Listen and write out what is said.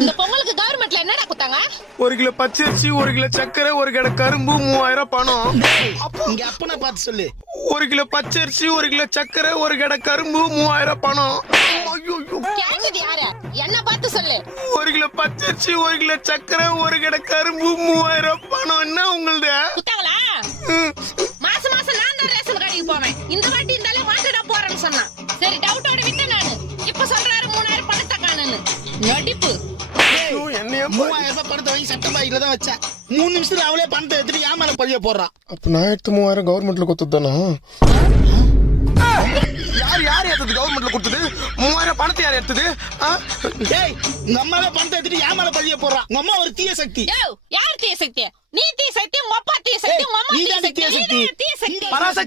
இந்த பொங்கலுக்கு கவர்மெண்ட்ல என்னடா குத்தாங்க? 1 கிலோ பச்சரிசி, 1 கிலோ சக்கரை, 1 கடை கரும்பு, 3000 பணம். இங்க அப்பனா பார்த்து சொல்லு. 1 கிலோ பச்சரிசி, 1 கிலோ சக்கரை, 1 கடை கரும்பு, 3000 பணம். கேக்குது யாரு? என்ன பார்த்து சொல்லு. 1 கிலோ பச்சரிசி, 1 கிலோ சக்கரை, 1 கடை கரும்பு, 3000 பணம். என்ன உங்களுது? குத்தாங்களா? மாசம் மாசம் நான் தான் ரேஷன் கடைக்கு போவேன். இந்த வாட்டி இருந்தாலே வாண்டடா போறேன்னு சொன்னான். சரி டவுட்டோட விட்டேன் நானு. இப்ப சொல்றாரு 3000 பணத்தை காணுன்னு. நடிப்பு. 3000 ரூபாய் பணத்தை வாங்கி சட்ட பாய்க்குல தான் வச்சேன். 3 நிமிஷத்துல அவளே பணத்தை எடுத்துட்டு ஏமால பதிய போடுறான். அப்ப நான் எடுத்து 3000 கவர்மெண்ட்ல கொடுத்ததானா? யார் எடுத்தது? கவர்மெண்ட்ல கொடுத்தது 3000 பணத்தை யார் எடுத்தது? டேய் உங்க அம்மாவே பணத்தை எடுத்துட்டு ஏமால பதிய போடுறான். உங்க அம்மா ஒரு தீய சக்தி. யார் தீய சக்தி? நீ தீய சக்தி, உங்க அப்பா தீய சக்தி, உங்க அம்மா தீய சக்தி. தீய சக்தி. தீய சக்தி. பராசக்தி.